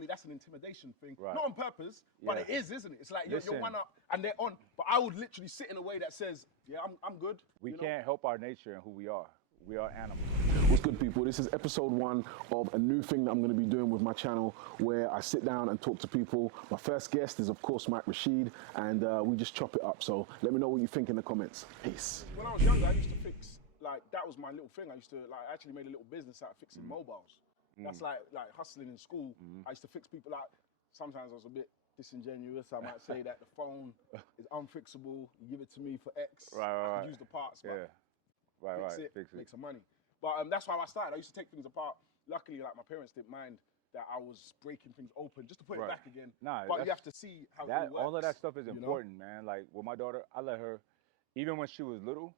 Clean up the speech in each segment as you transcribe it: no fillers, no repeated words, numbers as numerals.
normally that's an intimidation thing, Right. not on purpose, but it is, isn't it? It's like you're one up and they're on. But I would literally sit in a way that says, yeah, I'm good. We can't help our nature and who we are. We are animals. What's good, people? This is episode 1 of a new thing that I'm going to be doing with my channel, where I sit down and talk to people. My first guest is, of course, Mike Rashid, and we just chop it up. So let me know what you think in the comments. Peace. When I was younger, I used to fix, like, that was my little thing. I used to, like, I actually made a little business out of fixing mobiles. That's like hustling in school. I used to fix people out. Sometimes I was a bit disingenuous. I might say that the phone is unfixable. You give it to me for X. I could use the parts, but fix it, make some money. But that's how I started. I used to take things apart. Luckily, like, my parents didn't mind that I was breaking things open just to put it back again. But you have to see how it works. All of that stuff is important, man. Like, with my daughter, I let her, even when she was little,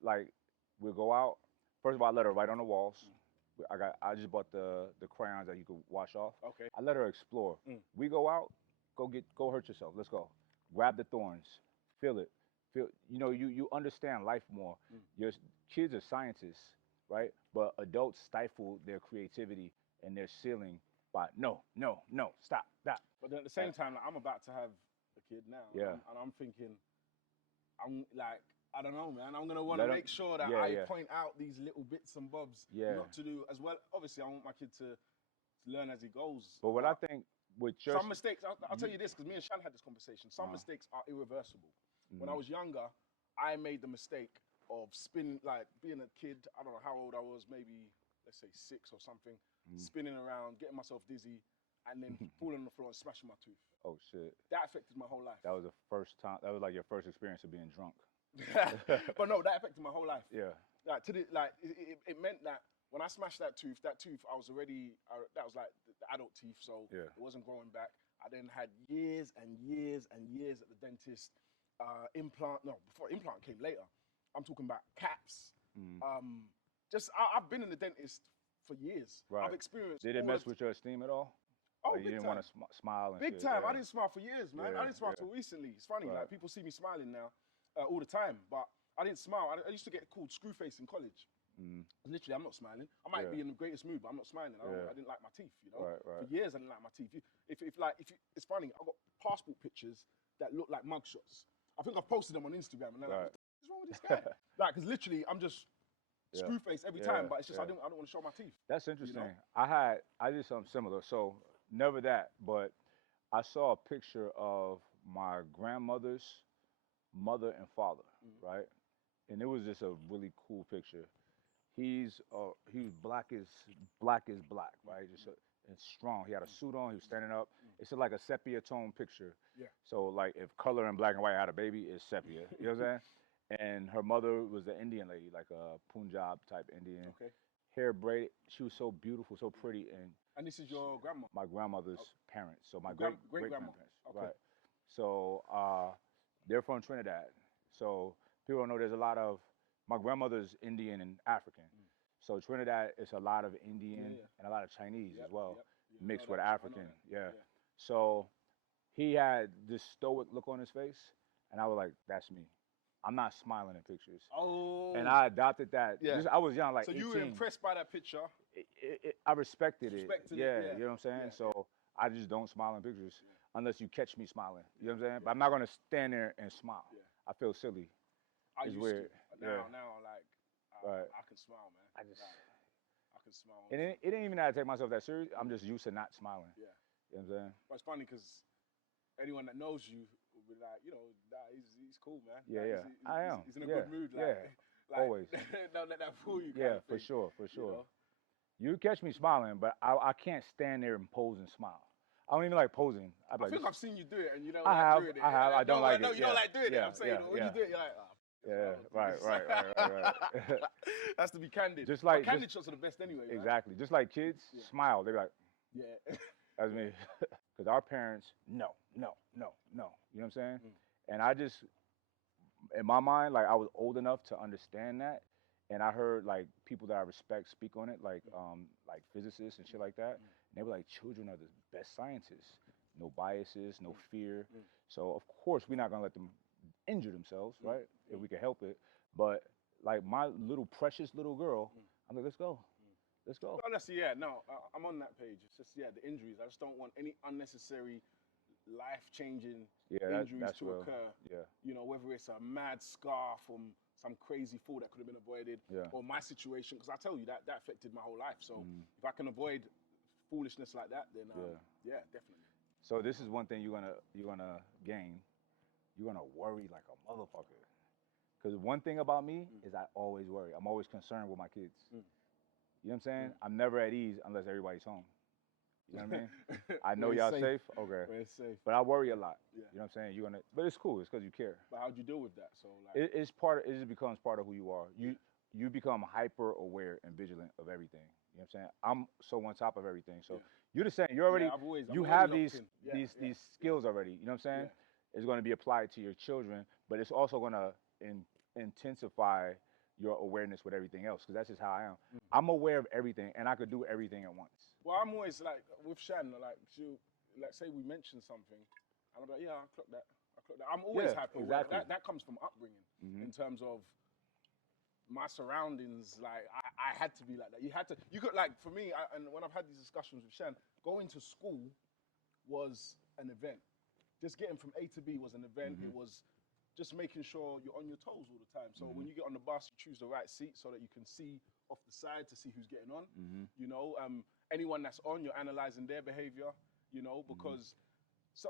like, we'll go out. First of all, I let her write on the walls. I just bought the crayons that you could wash off. Okay. I let her explore. We go out, go hurt yourself. Let's go. Grab the thorns. Feel it. You know, you understand life more. Your kids are scientists, right? But adults stifle their creativity and their ceiling by no, stop. But then at the same time, like, I'm about to have a kid now. Yeah. And I'm thinking, I'm like, I don't know, man. I'm gonna want to make sure that I point out these little bits and bobs, not to do as well. Obviously, I want my kid to learn as he goes. But what I think with just some mistakes, I'll tell you this, because me and Shan had this conversation. Some mistakes are irreversible. When I was younger, I made the mistake of spinning, like being a kid. I don't know how old I was, maybe let's say 6 or something, spinning around, getting myself dizzy, and then falling on the floor and smashing my tooth. Oh shit! That affected my whole life. That was the first time. That was like your first experience of being drunk. But no, that affected my whole life. Yeah. Like it meant that when I smashed that tooth, I was already that was like the adult teeth, so it wasn't growing back. I then had years and years and years at the dentist. Before implant came later. I'm talking about caps. I've been in the dentist for years. Right. I've experienced. Did it mess with your esteem at all? Oh, like, you didn't want to smile and big shit. time. Yeah. I didn't smile for years, man. I didn't smile till recently. It's funny, like people see me smiling now all the time, but I didn't smile. I used to get called screw face in college. Literally, I'm not smiling. I might be in the greatest mood, but I'm not smiling. I didn't like my teeth, you know. For years, I didn't like my teeth. It's funny. I've got passport pictures that look like mugshots. I think I've posted them on Instagram, and they're like, "What is wrong with this guy?" Like, because literally, I'm just screw face every time. But it's just I don't want to show my teeth. That's interesting. You know? I did something similar. So never that, but I saw a picture of my grandmother's mother and father, right? And it was just a really cool picture. He was black as black, right? And strong. He had a suit on. He was standing up. It's like a sepia tone picture. Yeah. So like if color and black and white had a baby, it's sepia. You know what I'm saying? And her mother was an Indian lady, like a Punjab type Indian. Okay. Hair braided. She was so beautiful, so pretty. And this is your grandma? My grandmother's parents. So my great grandparents. Okay. Right. So they're from Trinidad. So people don't know there's a lot of, my grandmother's Indian and African. So Trinidad is a lot of Indian and a lot of Chinese as well, mixed with African. So he had this stoic look on his face, and I was like, that's me. I'm not smiling in pictures. Oh. And I adopted that. I was young, like 18. So you were impressed by that picture? I respected it. Yeah, you know what I'm saying? So I just don't smile in pictures unless you catch me smiling. You know what I'm saying? But I'm not going to stand there and smile. I feel silly. It's weird. Now, like, I can smile, man. I can smile. And it didn't even have to take myself that serious. I'm just used to not smiling. Yeah. You know what I'm saying? But it's funny because anyone that knows you will be like, you know, he's cool, man. Yeah, I am. He's in a good mood. Like, always. Don't let that fool you. Yeah, for sure. You know? You catch me smiling, but I can't stand there and pose and smile. I don't even like posing. I think I've seen you do it, and you don't like doing it. I have. I don't like it. No, you don't like doing it. I'm saying when you do it, you're like, right. That's to be candid. Just like candid shots are the best anyway. Exactly. Right? Just like kids smile, they're like, that's me. Because our parents, no. You know what I'm saying? And I just, in my mind, like I was old enough to understand that. And I heard like people that I respect speak on it, like physicists and shit like that. And they were like, children are the best scientists. No biases, no fear. So of course we're not gonna let them injure themselves, right? If we can help it. But like my little precious little girl, I'm like, let's go. Let's go. No, I'm on that page. It's just the injuries. I just don't want any unnecessary life-changing injuries that's to real. occur. Yeah. You know, whether it's a mad scar from some crazy fall that could have been avoided, or my situation, because I tell you that affected my whole life. So if I can avoid foolishness like that, then yeah, definitely. So this is one thing you're gonna gain. You're gonna worry like a motherfucker. Because one thing about me is I always worry. I'm always concerned with my kids. You know what I'm saying? I'm never at ease unless everybody's home. You know what I mean? I know y'all safe. Okay. We're safe. But I worry a lot. Yeah. You know what I'm saying? But it's cool. It's because you care. But how'd you deal with that? So like, it just becomes part of who you are. You become hyper aware and vigilant of everything. You know what I'm saying? I'm so on top of everything. So you're the same. You're already you have these skills already. You know what I'm saying? Yeah. It's going to be applied to your children, but it's also going to intensify your awareness with everything else, because that's just how I am. I'm aware of everything, and I could do everything at once. Well, I'm always like with Shan, like say we mention something, and I'm like, yeah, I clocked that. I'm always happy. Exactly. That comes from upbringing in terms of my surroundings. Like I had to be like that. You could like for me, and when I've had these discussions with Shan, going to school was an event. Just getting from A to B was an event. It was just making sure you're on your toes all the time. So when you get on the bus, you choose the right seat so that you can see off the side to see who's getting on. You know, anyone that's on, you're analyzing their behavior, you know, because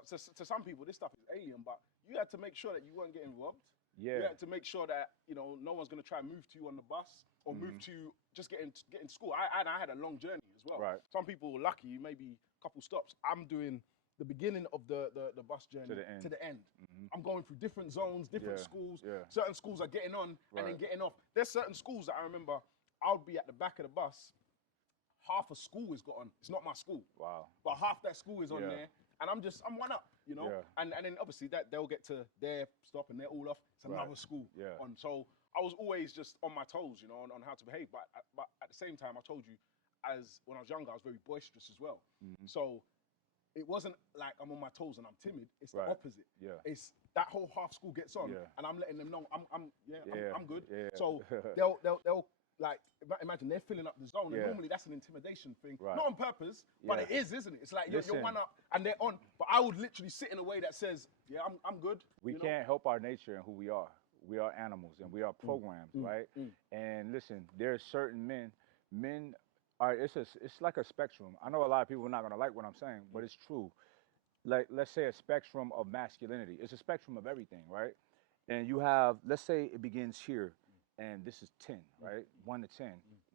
to some people, this stuff is alien, but you had to make sure that you weren't getting robbed. Yeah. You had to make sure that, you know, no one's going to try and move to you on the bus or move to you just getting to school. I had a long journey as well. Right. Some people were lucky, maybe a couple stops. I'm doing the beginning of the bus journey to the end. I'm going through different zones, different schools. Certain schools are getting on and then getting off. There's certain schools that I remember I'll be at the back of the bus. Half a school is got on. It's not my school. Wow. But half that school is on there. And I'm one up, you know? And then obviously that they'll get to their stop and they're all off. It's another school on. So I was always just on my toes, you know, on how to behave. But at the same time, I told you, when I was younger, I was very boisterous as well. So it wasn't like I'm on my toes and I'm timid. It's the opposite. It's that whole half school gets on, and I'm letting them know I'm good. So they'll like imagine they're filling up the zone, and normally that's an intimidation thing, not on purpose, but it is, isn't it? It's like you're one up and they're on, but I would literally sit in a way that says, I'm good. We can't help our nature and who we are. We are animals and we are programs, right? And listen, there's certain men. All right, it's like a spectrum. I know a lot of people are not gonna like what I'm saying, but it's true. Like, let's say a spectrum of masculinity. It's a spectrum of everything, right? And you have, let's say it begins here, and this is 10, right? 1 to 10,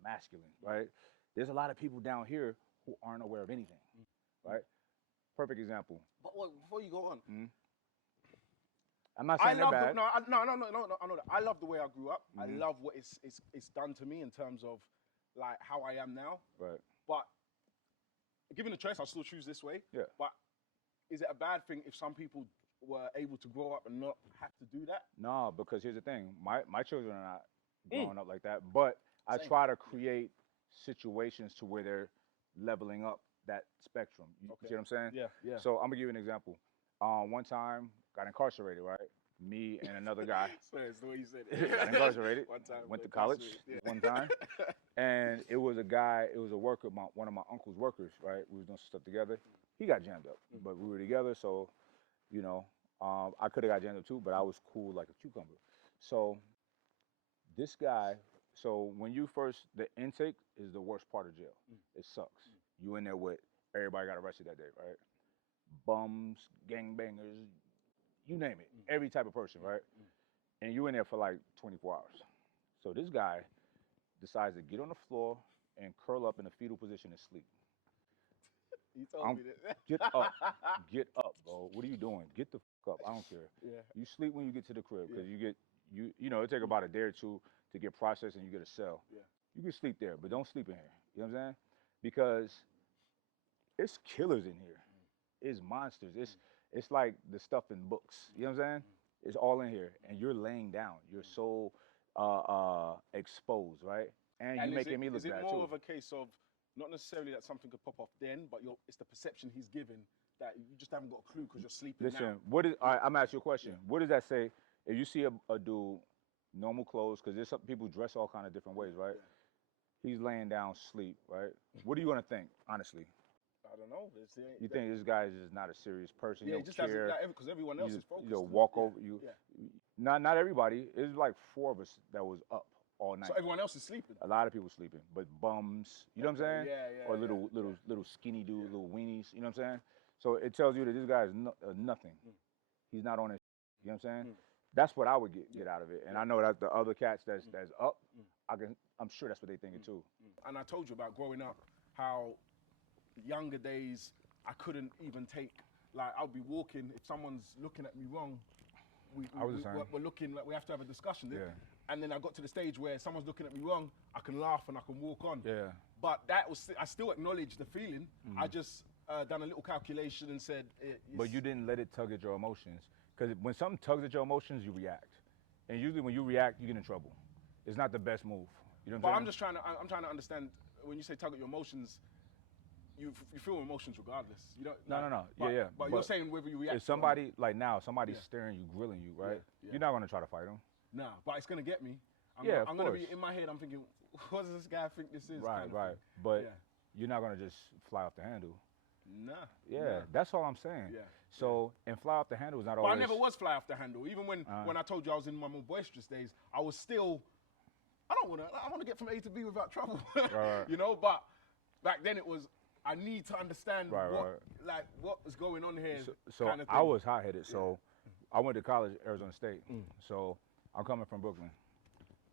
masculine, right? There's a lot of people down here who aren't aware of anything, right? Perfect example. But before you go on, I'm not saying they're bad. No, I know that. I love the way I grew up. I love what it's done to me in terms of like how I am now. Right. But given the choice, I'll still choose this way. Yeah. But is it a bad thing if some people were able to grow up and not have to do that? No, because here's the thing. My children are not growing up like that. But I try to create situations to where they're leveling up that spectrum. You see what I'm saying? Yeah. So I'm gonna give you an example. One time, got incarcerated, right? Me and another guy. Sorry, it's the way you said it. Got incarcerated. One time. Went to college one time. And it was a worker, one of my uncle's workers, right? We was doing some stuff together. He got jammed up, but we were together, so, you know, I could have got jammed up too, but I was cool like a cucumber. So this guy, when you the intake is the worst part of jail. It sucks. You in there with, everybody got arrested that day, right? Bums, gangbangers, you name it, every type of person, right? And you in there for like 24 hours. So this guy decides to get on the floor and curl up in a fetal position and sleep. You told me that. Get up, bro. What are you doing? Get the fuck up. I don't care. Yeah. You sleep when you get to the crib, because you know, it take about a day or two to get processed and you get a cell. Yeah. You can sleep there, but don't sleep in here. You know what I'm saying? Because it's killers in here. It's monsters. It's like the stuff in books. You know what I'm saying? It's all in here, and you're laying down. You're so exposed, right? And you're making me look bad too. Is it more of a case of not necessarily that something could pop off then, but it's the perception he's given that you just haven't got a clue because you're sleeping now? Listen, all right, I'm gonna ask you a question. What does that say if you see a dude, normal clothes, because there's some people dress all kind of different ways, right? He's laying down sleep, right? What are you gonna think, honestly? I don't know. You think this guy is just not a serious person? Yeah, He he don't just care. doesn't, because everyone else is focused. You know, walk yeah, over you. Yeah. Not everybody. It was like 4 of us that was up all night. So everyone else is sleeping. A lot of people sleeping, but bums. You know what I'm saying? Yeah. Or little skinny dude, little weenies. You know what I'm saying? So it tells you that this guy is nothing. He's not on it. You know what I'm saying? That's what I would get out of it. And I know that the other cats that's up, I'm sure that's what they're thinking too. And I told you about growing up, how younger days I couldn't even take, like I'll be walking, if someone's looking at me wrong, we're looking, like we have to have a discussion. Yeah. And then I got to the stage where someone's looking at me wrong, I can laugh and I can walk on. Yeah. But I still acknowledge the feeling. I just done a little calculation and said. But you didn't let it tug at your emotions. Because when something tugs at your emotions, you react. And usually when you react, you get in trouble. It's not the best move. You know what I'm saying? I'm trying to understand, when you say tug at your emotions, you feel emotions regardless. You don't. No. But you're saying whether you react. If somebody, like now, somebody's staring you, grilling you, right? Yeah. You're not going to try to fight them. Nah, but it's going to get me. I'm going to be, in my head, I'm thinking, what does this guy think this is? Right. But you're not going to just fly off the handle. Nah. Yeah, that's all I'm saying. Yeah. So, and fly off the handle is not always. But I never was fly off the handle. Even when I told you I was in my more boisterous days, I was still, I want to get from A to B without trouble. Right. You know, but back then it was, I need to understand what is going on here. So kind of thing. I was hot-headed. So I went to college at Arizona State. So I'm coming from Brooklyn,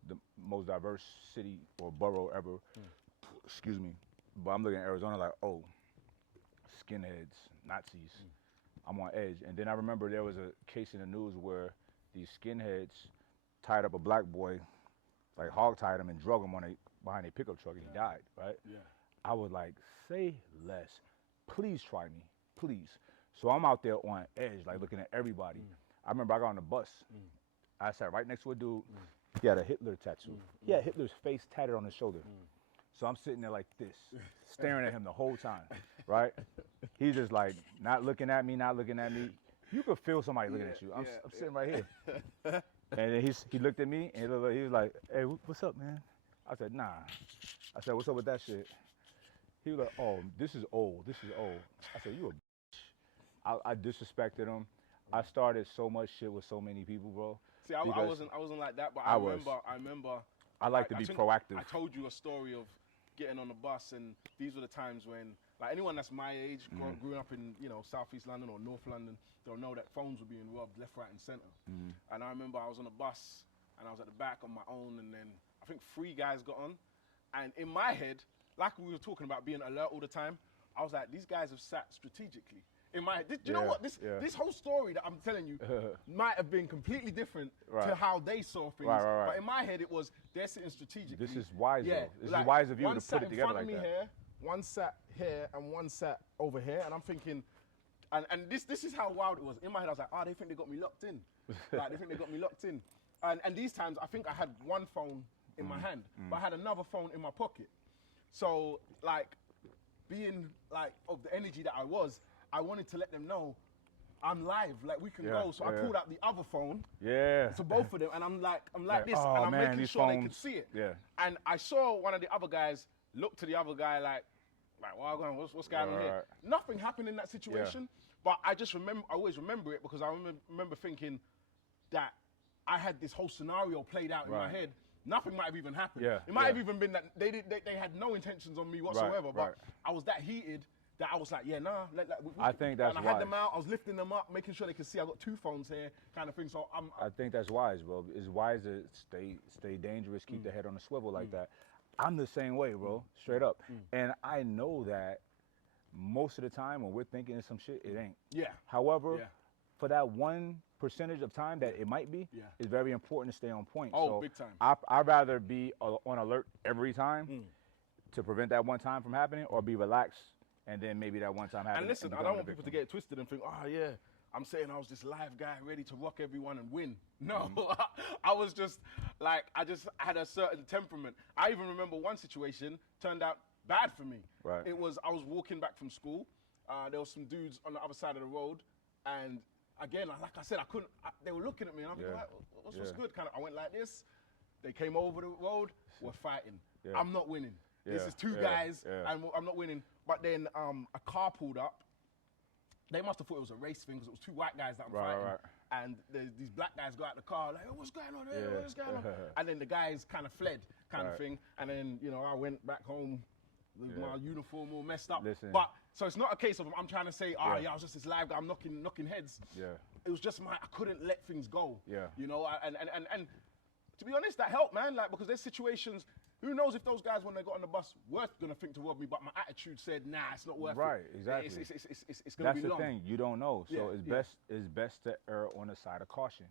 the most diverse city or borough ever. Excuse me. But I'm looking at Arizona like, oh, skinheads, Nazis. I'm on edge. And then I remember there was a case in the news where these skinheads tied up a black boy, like hog-tied him and drug him behind a pickup truck, and he died, right? Yeah. I was like, say less. Please try me, please. So I'm out there on edge, like looking at everybody. I remember I got on the bus. I sat right next to a dude. He had a Hitler tattoo. He had Hitler's face tatted on his shoulder. So I'm sitting there like this, staring at him the whole time, right? He's just like, not looking at me. You could feel somebody looking at you. I'm sitting right here. And then he looked at me, and he was like, hey, what's up, man? I said, nah. I said, what's up with that shit? He was like, oh, this is old. I said, you a bitch. I disrespected him. I started so much shit with so many people, bro. See, I wasn't like that, but I remember. I like to be proactive. I told you a story of getting on the bus, and these were the times when, like, anyone that's my age, grew up in, Southeast London or North London, they'll know that phones were being robbed left, right, and center. And I remember I was on a bus, and I was at the back on my own, and then I think 3 guys got on, and in my head, like we were talking about being alert all the time, I was like, these guys have sat strategically. In my head, do you know what? This whole story that I'm telling you might have been completely different to how they saw things. Right. But in my head, it was they're sitting strategically. This is wise, though. This is wise of you to put it together like that. One sat in front of me here, one sat here, and one sat over here, and I'm thinking, and this is how wild it was. In my head, I was like, they think they got me locked in. Like, they think they got me locked in. And these times, I think I had one phone in my hand, but I had another phone in my pocket. So, like, being, like, of the energy that I wanted to let them know I'm live, like we can go. So I pulled out the other phone to both of them, and I'm like this, and I'm making sure they could see it. Yeah. And I saw one of the other guys look to the other guy like what's going on here? Nothing happened in that situation, but I always remember it because I remember thinking that I had this whole scenario played out in my head. Nothing might have even happened. It might have even been that they had no intentions on me whatsoever, but I was that heated that I was like, I think that's wise. And I had them out, I was lifting them up, making sure they could see I got 2 phones here, kind of thing. So I think that's wise, bro. It's wise to stay dangerous, keep the head on the swivel like that. I'm the same way, bro, straight up. And I know that most of the time when we're thinking of some shit, it ain't. Yeah. However, for that 1% of time that it might be, it's very important to stay on point. Oh, so big time. I'd rather be on alert every time to prevent that one time from happening, or be relaxed. And then maybe that one time happens. And listen, I don't want people to get it twisted and think, I'm saying I was this live guy ready to rock everyone and win. No, I was just like, I had a certain temperament. I even remember one situation turned out bad for me. Right. I was walking back from school. There was some dudes on the other side of the road. And again, like I said, they were looking at me and I'm like, what's good? I went like this. They came over the road, we're fighting. I'm not winning. This is two guys, and I'm not winning. But then a car pulled up. They must have thought it was a race thing because it was two white guys that I'm fighting. Right. And these black guys go out the car like, oh, what's going on here? What's going on? And then the guys kind of fled, kind of thing. And then, you know, I went back home with my uniform all messed up. Listen. But so it's not a case of I'm trying to say, I was just this live guy, I'm knocking heads. Yeah. It was just I couldn't let things go. Yeah. You know, and to be honest, that helped, man. Like, because there's situations. Who knows if those guys, when they got on the bus, were gonna think to rob me? But my attitude said, "Nah, it's not worth it." Right, exactly. It's gonna be long. That's the thing. You don't know, so it's best to err on the side of caution.